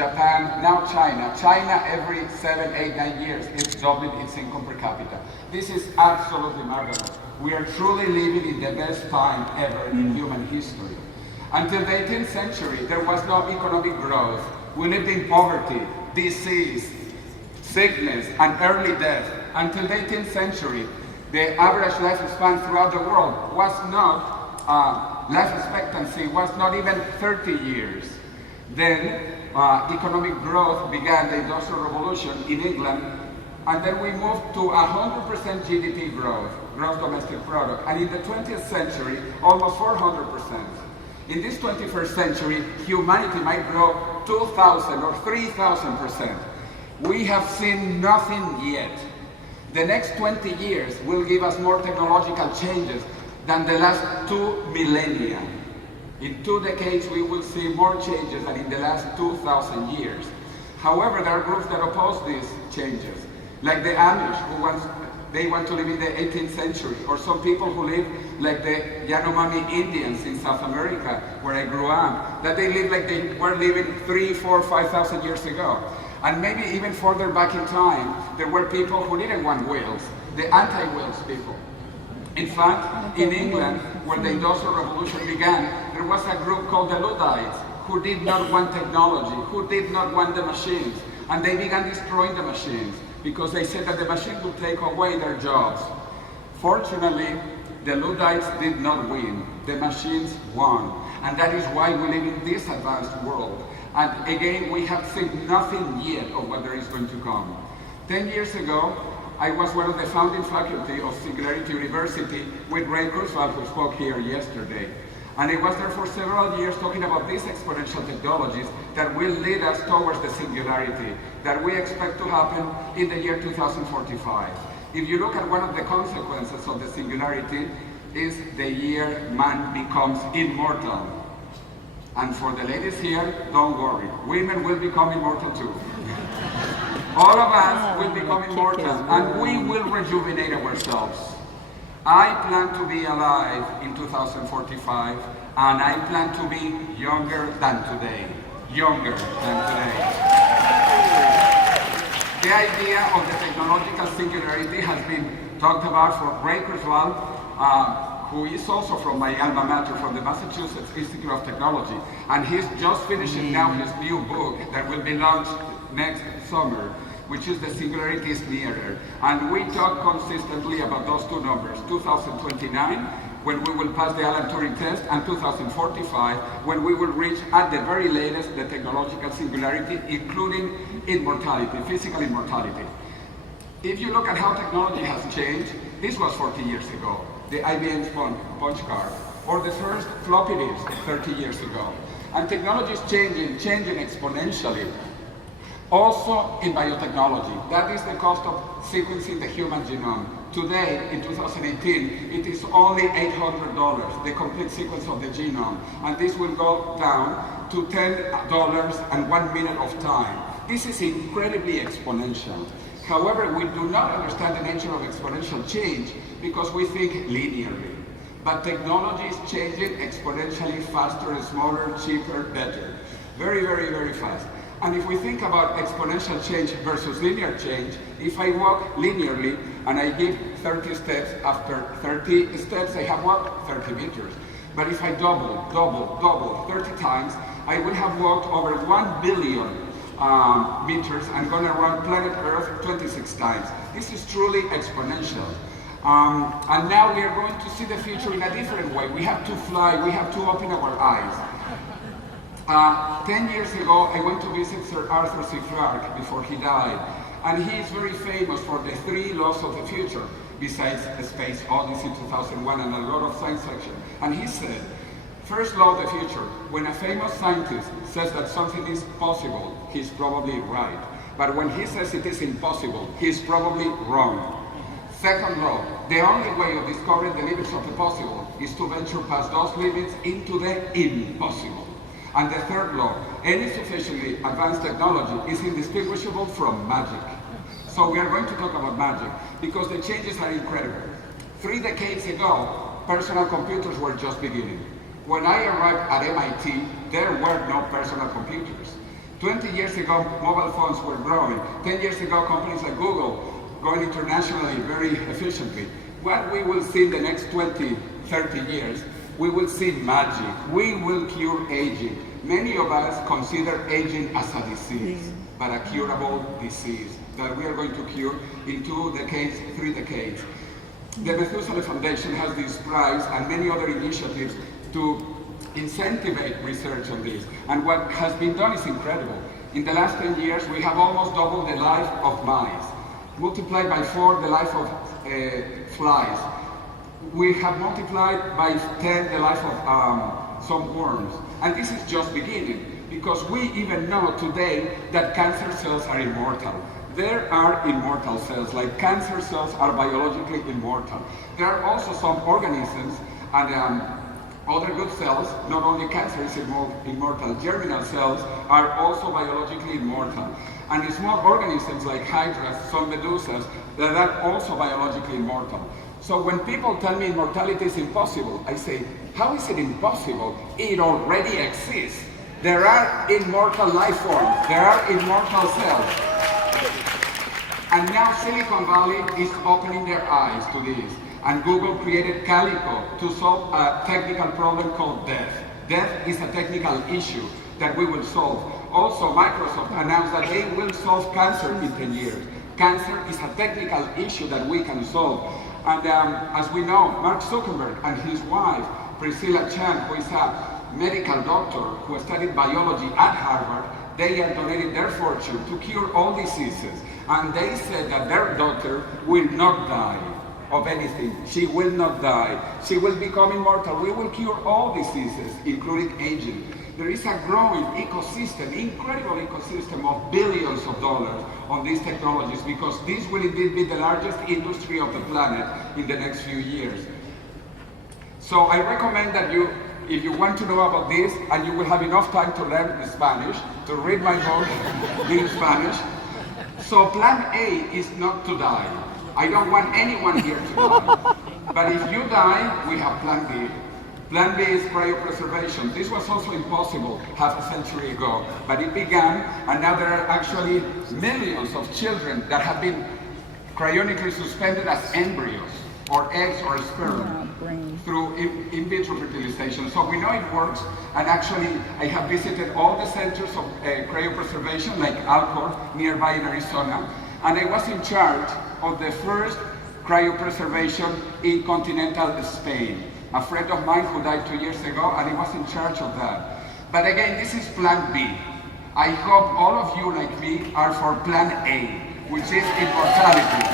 Japan, now China. China every 7, 8, 9 years is doubling its income per capita. This is absolutely marvelous. We are truly living in the best time ever in human history. Until the 18th century, there was no economic growth. We lived in poverty, disease, sickness, and early death. Until the 18th century, the average lifespan throughout the world was not, life expectancy was not even 30 years. Then economic growth began, the Industrial Revolution in England, and then we moved to 100% GDP growth, gross domestic product, and in the 20th century, almost 400%. In this 21st century, humanity might grow 2,000 or 3,000%. We have seen nothing yet. The next 20 years will give us more technological changes than the last 2 millennia. In 2 decades, we will see more changes than in the last 2,000 years. However, there are groups that oppose these changes, like the Amish, who want to live in the 18th century, or some people who live like the Yanomami Indians in South America, where I grew up, that they live like they were living 3, 4, 5,000 years ago. And maybe even further back in time, there were people who didn't want wheels, the anti-wheels people. In fact, in England, where the Industrial Revolution began, there was a group called the Luddites who did not want technology, who did not want the machines, and they began destroying the machines because they said that the machine would take away their jobs. Fortunately, the Luddites did not win. The machines won. And that is why we live in this advanced world. And again, we have seen nothing yet of what there is going to come. 10 years ago, I was one of the founding faculty of Singularity University with Ray Kurzweil, who spoke here yesterday. And I was there for several years talking about these exponential technologies that will lead us towards the singularity that we expect to happen in the year 2045. If you look at one of the consequences of the singularity is the year man becomes immortal. And for the ladies here, don't worry, women will become immortal too. All of us will become immortal and we will rejuvenate ourselves. I plan to be alive in 2045 and I plan to be younger than today. Younger than today. The idea of the technological singularity has been talked about for Ray Kurzweil, who is also from my alma mater, from the Massachusetts Institute of Technology. And he's just finishing now his new book that will be launched next summer, which is The Singularity is Nearer. And we talk consistently about those two numbers, 2029, when we will pass the Alan Turing test, and 2045, when we will reach, at the very latest, the technological singularity, including immortality, physical immortality. If you look at how technology has changed, this was 40 years ago, the IBM punch card, or the first floppy disk 30 years ago. And technology is changing exponentially. Also in biotechnology, that is the cost of sequencing the human genome. Today, in 2018, it is only $800, the complete sequence of the genome. And this will go down to $10 and 1 minute of time. This is incredibly exponential. However, we do not understand the nature of exponential change because we think linearly. But technology is changing exponentially faster, smaller, cheaper, better. Very, very, very fast. And if we think about exponential change versus linear change, if I walk linearly and I give 30 steps, after 30 steps I have walked 30 meters. But if I double 30 times, I would have walked over 1 billion meters and gone around planet Earth 26 times. This is truly exponential. And now we are going to see the future in a different way. We have to fly, we have to open our eyes. 10 years ago, I went to visit Sir Arthur C. Clarke before he died. And he is very famous for the 3 laws of the future, besides the Space Odyssey 2001 and a lot of science fiction. And he said, first law of the future, when a famous scientist says that something is possible, he's probably right. But when he says it is impossible, he's probably wrong. Second law, the only way of discovering the limits of the possible is to venture past those limits into the impossible. And the third law, any sufficiently advanced technology is indistinguishable from magic. So we are going to talk about magic because the changes are incredible. 3 decades ago, personal computers were just beginning. When I arrived at MIT, there were no personal computers. 20 years ago, mobile phones were growing. 10 years ago, companies like Google going internationally very efficiently. What we will see in the next 20, 30 years, we will see magic. We will cure aging. Many of us consider aging as a disease, but a curable disease that we are going to cure in 2 decades, 3 decades. The Methuselah Foundation has this prize and many other initiatives to incentivize research on this. And what has been done is incredible. In the last 10 years, we have almost doubled the life of mice, multiplied by 4 the life of flies. We have multiplied by 10 the life of some worms. And this is just beginning, because we even know today that cancer cells are immortal. There are immortal cells, like cancer cells are biologically immortal. There are also some organisms and other good cells, not only cancer is immortal, germinal cells are also biologically immortal. And small organisms like hydras, some medusas, that are also biologically immortal. So when people tell me immortality is impossible, I say, how is it impossible? It already exists. There are immortal life forms, there are immortal cells. And now Silicon Valley is opening their eyes to this. And Google created Calico to solve a technical problem called death. Death is a technical issue that we will solve. Also, Microsoft announced that they will solve cancer in 10 years. Cancer is a technical issue that we can solve. And as we know, Mark Zuckerberg and his wife, Priscilla Chan, who is a medical doctor who studied biology at Harvard, they have donated their fortune to cure all diseases. And they said that their daughter will not die of anything. She will not die. She will become immortal. We will cure all diseases, including aging. There is a growing ecosystem, incredible ecosystem of billions of dollars on these technologies, because this will indeed be the largest industry of the planet in the next few years. So I recommend that you, if you want to know about this, and you will have enough time to learn Spanish, to read my book in Spanish. So plan A is not to die. I don't want anyone here to die. But if you die, we have plan B. Plan B is cryopreservation. This was also impossible half a century ago, but it began, and now there are actually millions of children that have been cryonically suspended as embryos, or eggs or sperm, through in vitro fertilization. So we know it works, and actually I have visited all the centers of cryopreservation, like Alcor, nearby in Arizona, and I was in charge of the first cryopreservation in continental Spain. A friend of mine who died 2 years ago, and he was in charge of that. But again, this is plan B. I hope all of you, like me, are for plan A, which is immortality.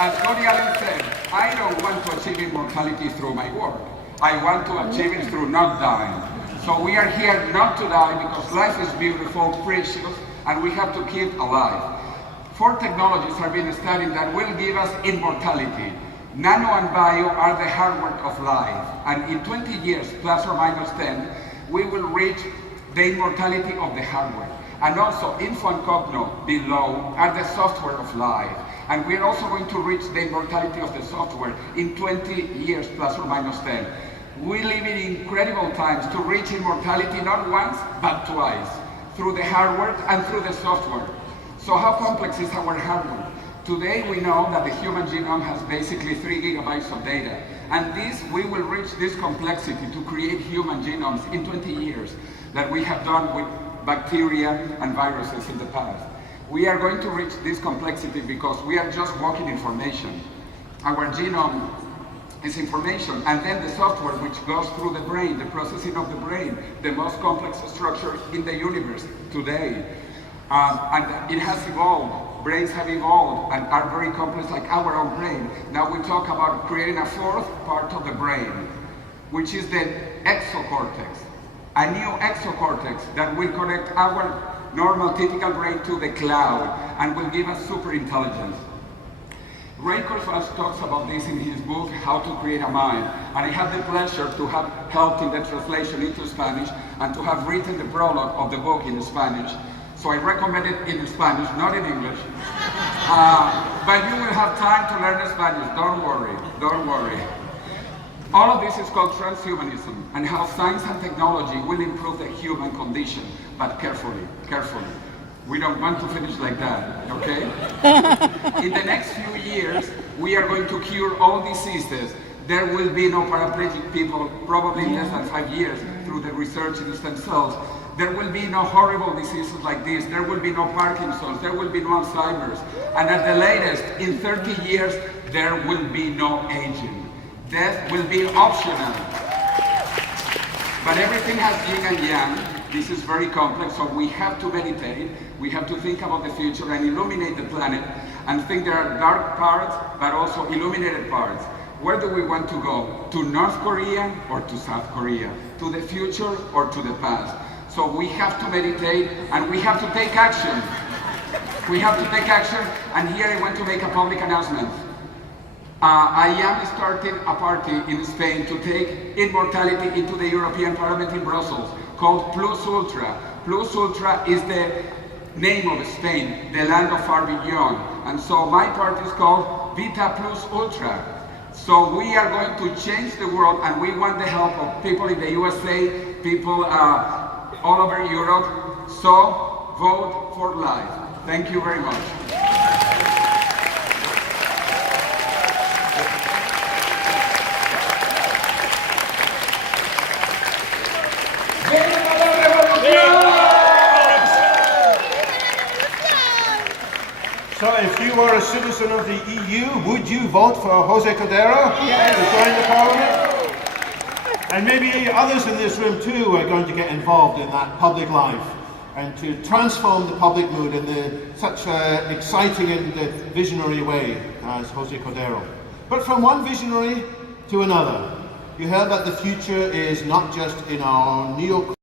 As Woody Allen said, I don't want to achieve immortality through my work. I want to achieve it through not dying. So we are here not to die, because life is beautiful, precious, and we have to keep alive. 4 technologies are being studied that will give us immortality. Nano and bio are the hard work of life, and in 20 years, plus or minus 10, we will reach the immortality of the hardware. And also, info and cogno below are the software of life, and we're also going to reach the immortality of the software in 20 years, plus or minus 10. We live in incredible times to reach immortality not once, but twice, through the hardware and through the software. So how complex is our hardware? Today we know that the human genome has basically 3 gigabytes of data, and we will reach this complexity to create human genomes in 20 years that we have done with bacteria and viruses in the past. We are going to reach this complexity because we are just walking information. Our genome is information, and then the software which goes through the brain, the processing of the brain, the most complex structure in the universe today. And it has evolved. Brains have evolved and are very complex, like our own brain. Now we talk about creating a 4th part of the brain, which is the exocortex. A new exocortex that will connect our normal typical brain to the cloud and will give us super intelligence. Ray Kurzweil talks about this in his book, How to Create a Mind, and I had the pleasure to have helped in the translation into Spanish and to have written the prologue of the book in Spanish. So I recommend it in Spanish, not in English. But you will have time to learn Spanish, don't worry, don't worry. All of this is called transhumanism, and how science and technology will improve the human condition. But carefully, carefully. We don't want to finish like that, okay? In the next few years, we are going to cure all diseases. There will be no paraplegic people, probably in less than 5 years, through the research in stem cells. There will be no horrible diseases like this. There will be no Parkinson's. There will be no Alzheimer's. And at the latest, in 30 years, there will be no aging. Death will be optional. But everything has yin and yang. This is very complex, so we have to meditate. We have to think about the future and illuminate the planet, and think there are dark parts, but also illuminated parts. Where do we want to go? To North Korea or to South Korea? To the future or to the past? So we have to meditate, and we have to take action. We have to take action, and here I want to make a public announcement. I am starting a party in Spain to take immortality into the European Parliament in Brussels, called Plus Ultra. Plus Ultra is the name of Spain, the land of far beyond. And so my party is called Vita Plus Ultra. So we are going to change the world, and we want the help of people in the USA, people all over Europe. So vote for life. Thank you very much. So if you are a citizen of the EU, would you vote for José Cordeiro to join the Parliament? And maybe others in this room too are going to get involved in that public life and to transform the public mood in such an exciting and visionary way as José Cordeiro. But from one visionary to another, you heard that the future is not just in our neo